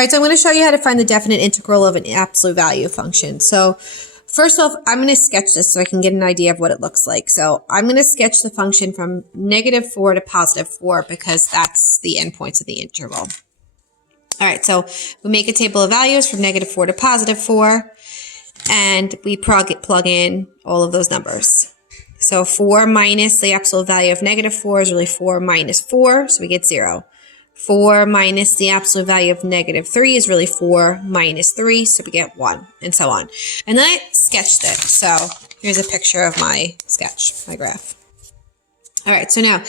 All right, so I'm going to show you how to find the definite integral of an absolute value function. So first off, I'm going to sketch this so I can get an idea of what it looks like. So I'm going to sketch the function from -4 to +4 because that's the endpoints of the interval. All right, so we make a table of values from -4 to +4, and we plug in all of those numbers. So 4 minus the absolute value of -4 is really 4 minus 4, so we get 0. 4 minus the absolute value of -3 is really 4 minus 3, so we get 1, and so on. And then I sketched it. So here's a picture of my sketch, my graph. All right, so now,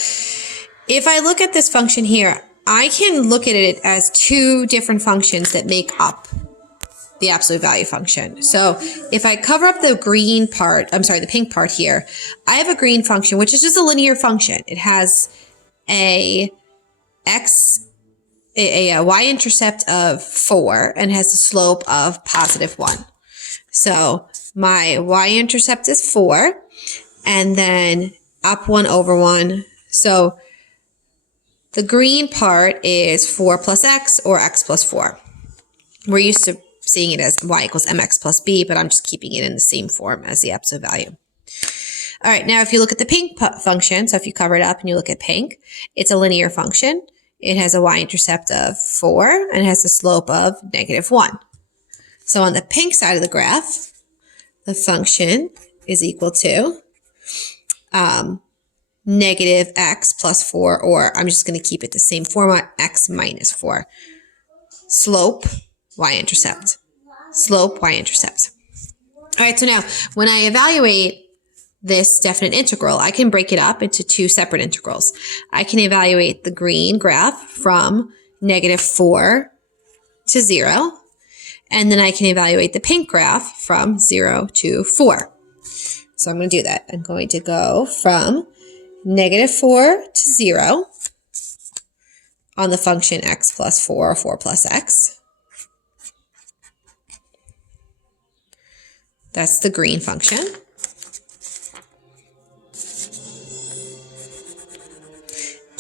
if I look at this function here, I can look at it as two different functions that make up the absolute value function. So if I cover up the green part, the pink part here, I have a green function, which is just a linear function. It has a y-intercept of 4 and has a slope of +1. So my y-intercept is 4 and then up 1 over 1. So the green part is 4 plus x or x plus 4. We're used to seeing it as y equals mx plus b, but I'm just keeping it in the same form as the absolute value. All right, now if you look at the pink function, so if you cover it up and you look at pink, it's a linear function. It has a y-intercept of 4 and has a slope of -1. So on the pink side of the graph, the function is equal to -x plus 4, or I'm just going to keep it the same format, x minus 4. Slope, y-intercept. Slope, y-intercept. All right, so now when I evaluate this definite integral, I can break it up into two separate integrals. I can evaluate the green graph from -4 to 0, and then I can evaluate the pink graph from 0 to 4. So I'm going to do that. I'm going to go from -4 to 0 on the function x plus 4 or 4 plus x. That's the green function.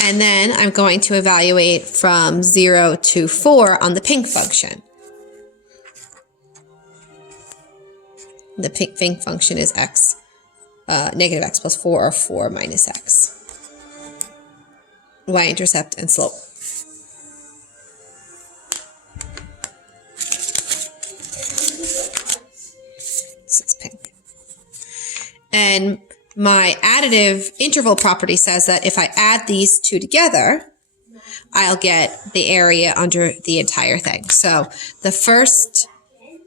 And then I'm going to evaluate from 0 to 4 on the pink function. The pink function is x, -x plus 4 or 4 minus x. Y-intercept and slope. This is pink. And my additive interval property says that if I add these two together, I'll get the area under the entire thing. So the first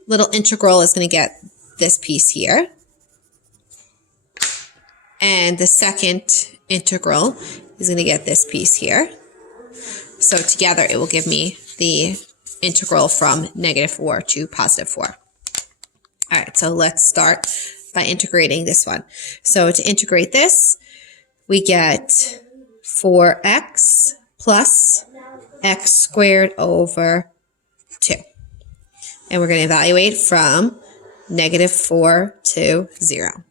little integral is going to get this piece here. And the second integral is going to get this piece here. So together it will give me the integral from -4 to +4. All right, so let's start by integrating this one. So to integrate this, we get 4x plus x squared over 2. And we're going to evaluate from -4 to 0.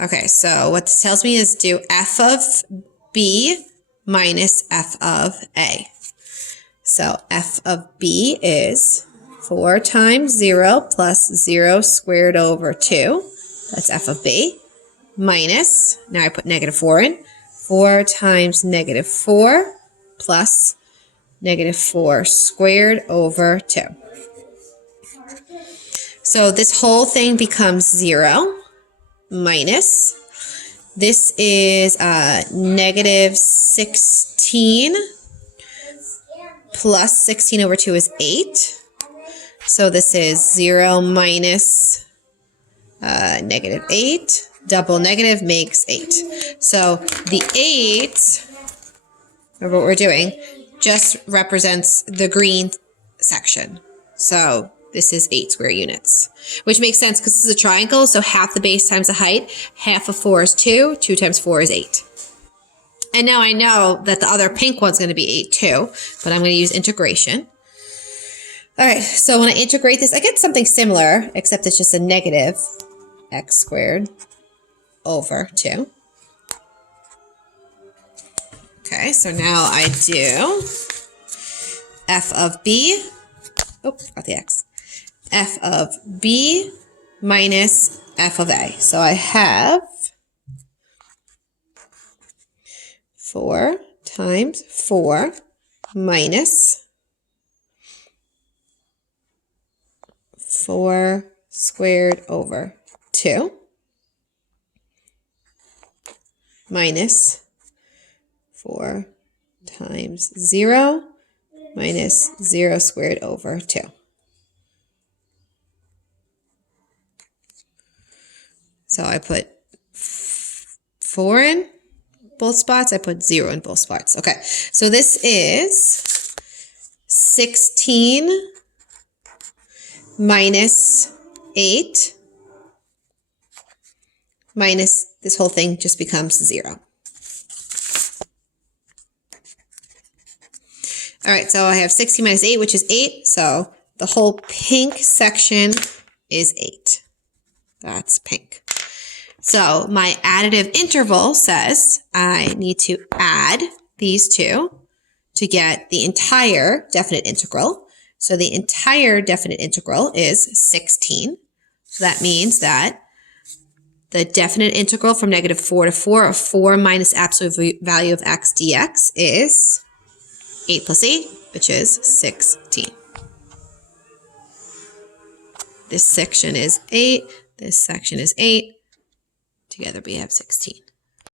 Okay, so what this tells me is do f of b minus f of a. So f of b is 4 times 0 plus 0 squared over 2. That's f of b. Minus, now I put -4 in, 4 times -4 plus -4 squared over 2. So this whole thing becomes 0 minus, this is -16 plus 16 over 2 is 8. So this is 0 minus -8. Double negative makes 8. So the 8, remember what we're doing, just represents the green section. So this is 8 square units, which makes sense because this is a triangle. So half the base times the height, half of 4 is 2. 2 times 4 is 8. And now I know that the other pink one's going to be 8 too, but I'm going to use integration. All right, so when I integrate this, I get something similar, except it's just a negative x squared over 2. Okay, so now I do f of b, oh, got the x, f of b minus f of a. So I have 4 times 4 minus 4 squared over 2 minus 4 times 0 minus 0 squared over 2. So I put 4 in both spots. I put 0 in both spots. Okay, so this is 16 minus 8 minus this whole thing just becomes 0. All right, so I have 16 minus 8, which is 8. So the whole pink section is 8. That's pink. So my additive interval says I need to add these two to get the entire definite integral. So the entire definite integral is 16. So that means that the definite integral from negative 4 to 4, or 4 minus absolute value of x dx, is 8 plus 8, which is 16. This section is 8. This section is 8. Together we have 16.